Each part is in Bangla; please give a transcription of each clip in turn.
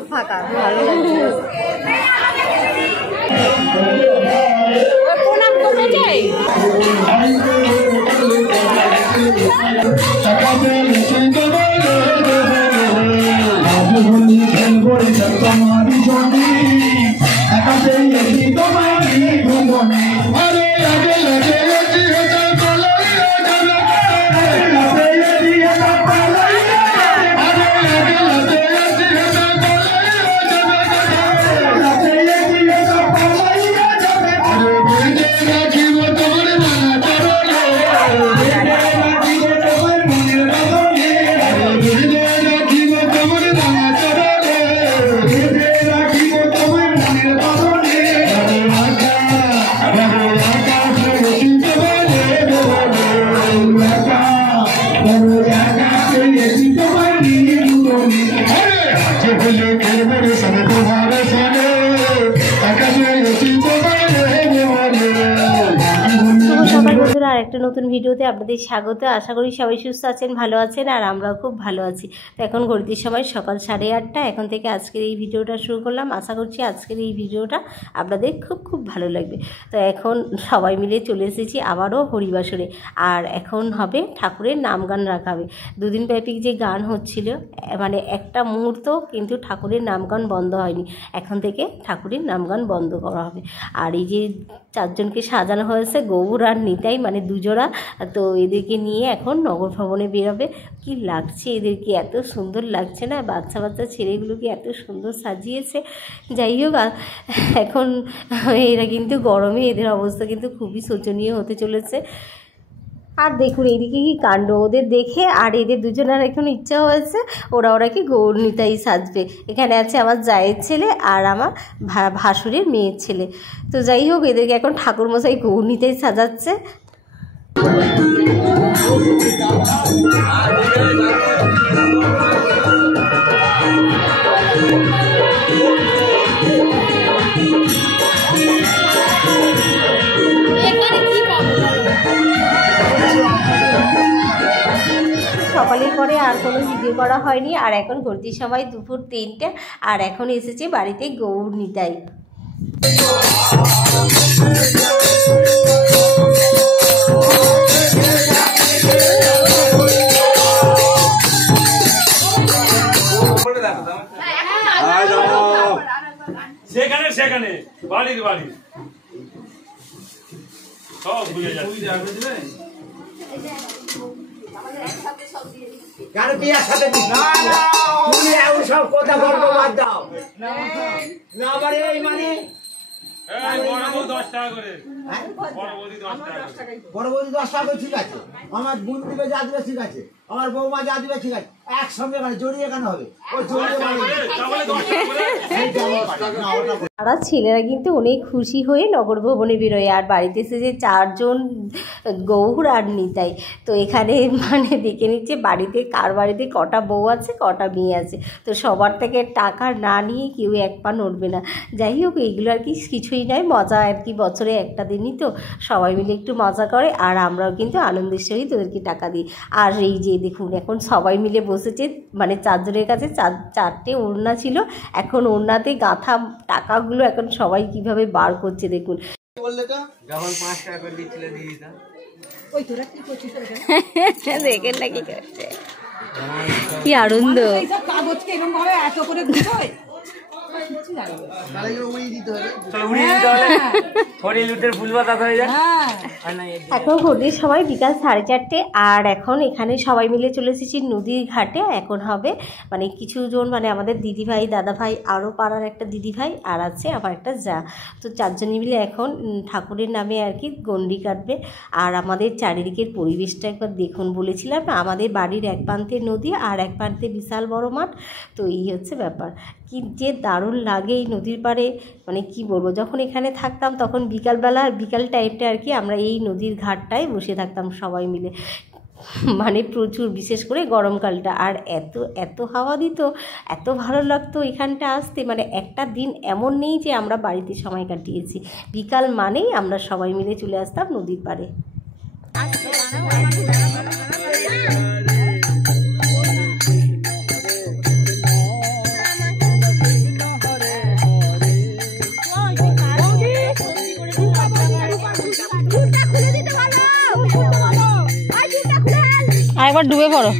মাঠ ফাঁকা, ভালো লাগছে। প্রণাম করতে যাই। একটা নতুন ভিডিওতে আপনাদের স্বাগত। আশা করি সবাই সুস্থ আছেন, ভালো আছেন, আর আমরাও খুব ভালো আছি। তো এখন ঘড়ির সময় সকাল 8:30। এখন থেকে আজকের এই ভিডিওটা শুরু করলাম। আশা করছি আজকের এই ভিডিওটা আপনাদের খুব ভালো লাগবে। তো এখন সবাই মিলে চলে এসেছি আবারও হরিবাসরে, আর এখন হবে ঠাকুরের নাম গান রাখা হবে। দুদিন ব্যাপী যে গান হচ্ছিল, মানে একটা মুহূর্ত কিন্তু ঠাকুরের নাম গান বন্ধ হয়নি। এখন থেকে ঠাকুরের নাম গান বন্ধ করা হবে। আর এই যে 4 জনকে সাজানো হয়েছে, গৌর আর নিতাই, মানে দুজোড়া, তো এদেরকে নিয়ে এখন নগর ভবনে বেরোবে। কি লাগছে এদেরকে, এত সুন্দর লাগছে না? বাচ্চা ছেলেগুলোকে এত সুন্দর সাজিয়েছে। যাই হোক, এখন এরা কিন্তু গরমে এদের অবস্থা কিন্তু খুবই শোচনীয় হতে চলেছে। আর দেখুন এইদিকে কি কাণ্ড, ওদের দেখে আর এদের দুজনের এখন ইচ্ছা হয়েছে ওরা কি গৌর নিতাই সাজবে। এখানে আছে আমার জায়ের ছেলে আর আমার ভাসুরের মেয়ের ছেলে। তো যাই হোক, এদেরকে এখন ঠাকুরমশাই গৌর নিতাই সাজাচ্ছে। সকালের পরে আর কোনো ভিডিও করা হয়নি। আর এখন ঘড়ির সময় দুপুর 3টে, আর এখন এসেছে বাড়িতে গৌর নিতাই। সেখানে বাড়ির সব ভুলে যাচ্ছে। সব কথা বলবো, বাদ দাও না। আবার এই মানে বড় বৌদি 10 টাকা, ঠিক আছে। আমার বোন দিবে যা দিবে ঠিক আছে, আমার বৌমা যা দিবে ঠিক আছে, একসঙ্গে মানে জড়িয়ে কেন হবে? তারা ছেলেরা কিন্তু অনেক খুশি হয়ে নগর ভবনে বেরোয়। আর বাড়িতে এসে যে 4 জন গৌর আর নিতাই, তো এখানে মানে দেখে নিচ্ছে বাড়িতে কার বাড়িতে কটা বউ আছে, কটা মেয়ে আছে। তো সবার থেকে টাকা না নিয়ে কেউ এক পা নড়বে না। যাই হোক, এইগুলো আর কি কিছুই নয়, মজা আর কি। বছরে একটা দিনই তো সবাই মিলে একটু মজা করে, আর আমরাও কিন্তু আনন্দের সহিত ওদেরকে টাকা দিই। আর এই যে দেখুন, এখন সবাই মিলে বসেছে, মানে 4 জনের কাছে 4টে ওড়না ছিল। এখন ওড়নাতে গাঁথা টাকাগুলো এখন সবাই কিভাবে বার করছে দেখুন। যখন 5 টাকা করে দিচ্ছিল দিয়ে দিতাম। ওই তোরা কি করছিস দেখেন না কি করছে, কি আনন্দ। এইসব কাগজকে এরকম ভাবে এত করে গুছোয়, এখন ঘড়ির সময় বিকাল 4:30, আর এখন এখানে সবাই মিলে চলে এসেছি নদীর ঘাটে। এখন হবে মানে কিছুজন, মানে আমাদের দিদিভাই, দাদাভাই, আরও পাড়ার একটা দিদিভাই, আর আছে আমার একটা যা। তো 4 জনে মিলে এখন ঠাকুরের নামে আর কি গন্ডি কাটবে। আর আমাদের চারিদিকের পরিবেশটা একবার দেখুন। বলেছিলাম আমাদের বাড়ির এক প্রান্তে নদী আর এক প্রান্তে বিশাল বড় মাঠ। তো এই হচ্ছে ব্যাপার। কি যে দারুণ লাগে এই নদীর পাড়ে, মানে কি বলবো। যখন এখানে থাকতাম তখন বিকাল টাইমটা আর কি আমরা এই নদীর ঘাটটায় বসে থাকতাম সবাই মিলে, মানে প্রচুর, বিশেষ করে গরমকালটা। আর এত হাওয়া দিত, এত ভালো লাগতো এখানটা আসতে। মানে একটা দিন এমন নেই যে আমরা বাড়িতে সময় কাটিয়েছি। বিকাল মানেই আমরা সবাই মিলে চলে আসতাম নদীর পাড়ে। একবার ডুবে পড়ো।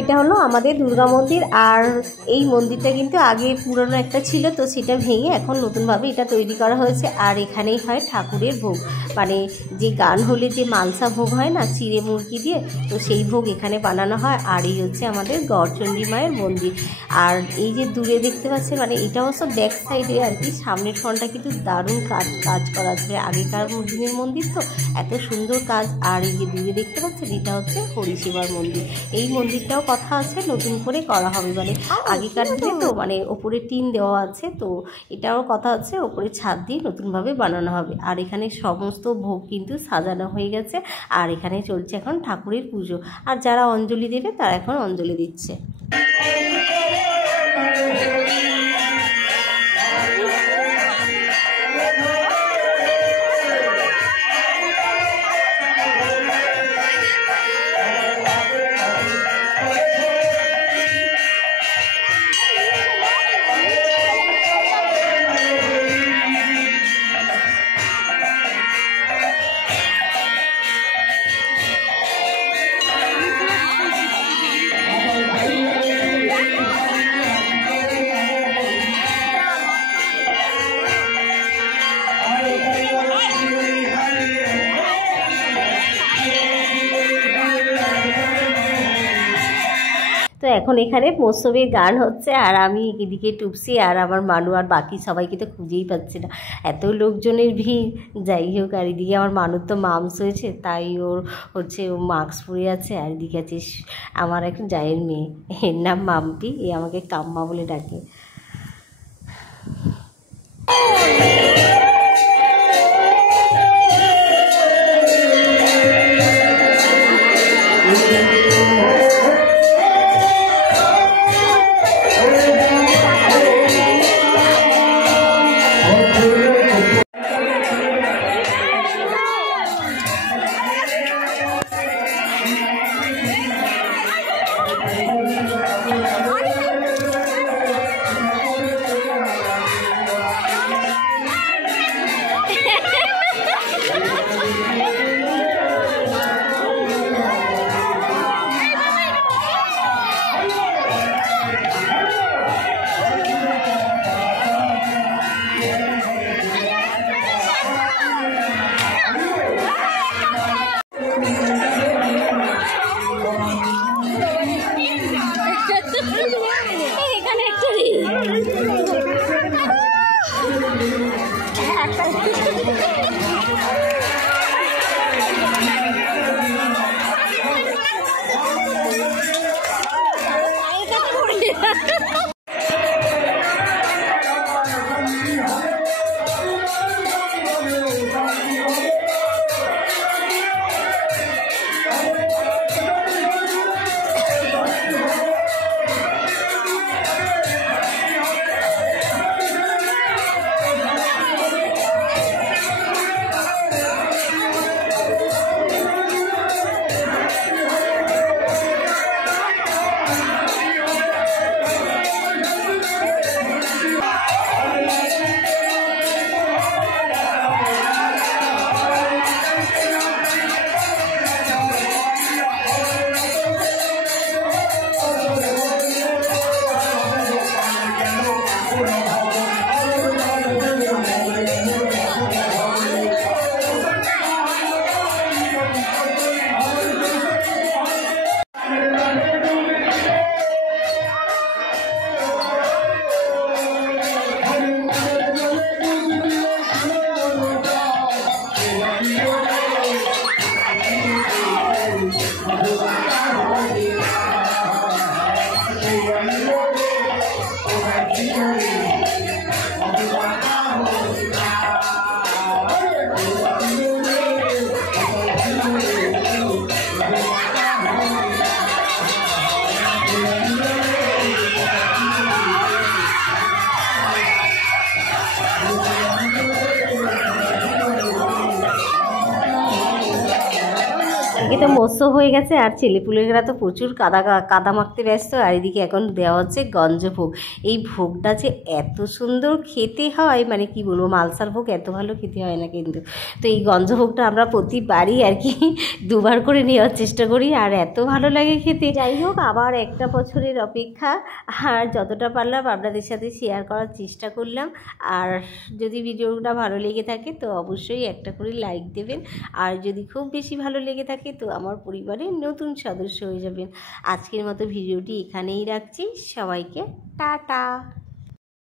এটা হলো আমাদের দুর্গা মন্দির। আর এই মন্দিরটা কিন্তু আগে পুরনো একটা ছিল, তো সেটা ভেঙে এখন নতুনভাবে এটা তৈরি করা হয়েছে। আর এখানেই হয় ঠাকুরের ভোগ, মানে যে গান হলে যে মালসা ভোগ হয় না চিড়ে মুরগি দিয়ে, তো সেই ভোগ এখানে বানানো হয়। আর এই হচ্ছে আমাদের গড়চণ্ডী মায়ের মন্দির। আর এই যে দূরে দেখতে পাচ্ছেন, মানে এটা অবশ্য ব্যাক সাইডে আর কি, সামনের ফ্রন্টটা কিন্তু দারুণ কাজ করা আছে। আগেকার দিনের মন্দির তো এত সুন্দর কাজ। আর এই যে দূরে দেখতে পাচ্ছেন, এটা হচ্ছে হরিশিবার মন্দির। এই মন্দিরটাও কথা আছে নতুন করে করা হবে, মানে আগেকার দিনে তো মানে ওপরে টিন দেওয়া আছে, তো এটাও কথা আছে ওপরে ছাদ দিয়ে নতুনভাবে বানানো হবে। আর এখানে সমস্ত ভোগ কিন্তু সাজানো হয়ে গেছে। আর এখানে চলছে এখন ঠাকুরের পুজো। আর যারা অঞ্জলি দেবে তারা এখন অঞ্জলি দিচ্ছে। তো এখন এখানে মৌসুমীর গান হচ্ছে, আর আমি এদিকে টুপসি আর আমার মানু আর বাকি সবাইকে তো খুঁজেই পাচ্ছি না, এত লোকজনের ভিড়। যাই হোক, আর এদিকে আমার মানুর তো মামস হয়েছে, তাই ওর হচ্ছে ও মাস্ক পরে আছে। আর এদিকে আছে আমার একটা জায়ের মেয়ে, এর নাম মাম্পি, এ আমাকে কাম্মা বলে ডাকে। এদিকে তো মৎস্য হয়ে গেছে আর ছেলেপুলেরা তো প্রচুর কাদা মাখতে ব্যস্ত। আর এদিকে এখন দেওয়া হচ্ছে গঞ্জভোগ। এই ভোগটা যে এত সুন্দর খেতে হয় মানে কি বলবো, মালসার ভোগ এত ভালো খেতে হয় না কিন্তু। তো এই গঞ্জভোগটা আমরা প্রতিবারই আর কি দুবার করে নেওয়ার চেষ্টা করি, আর এত ভালো লাগে খেতে। যাই হোক, আবার একটা বছরের অপেক্ষা, আর যতটা পারলাম আপনাদের সাথে শেয়ার করার চেষ্টা করলাম। আর যদি ভিডিওটা ভালো লেগে থাকে তো অবশ্যই একটা করে লাইক দেবেন, আর যদি খুব বেশি ভালো লেগে থাকে তো আমার পরিবারের নতুন সদস্য হয়ে যাবেন। আজকের মতো ভিডিওটি এখানেই রাখছি। সবাইকে টাটা।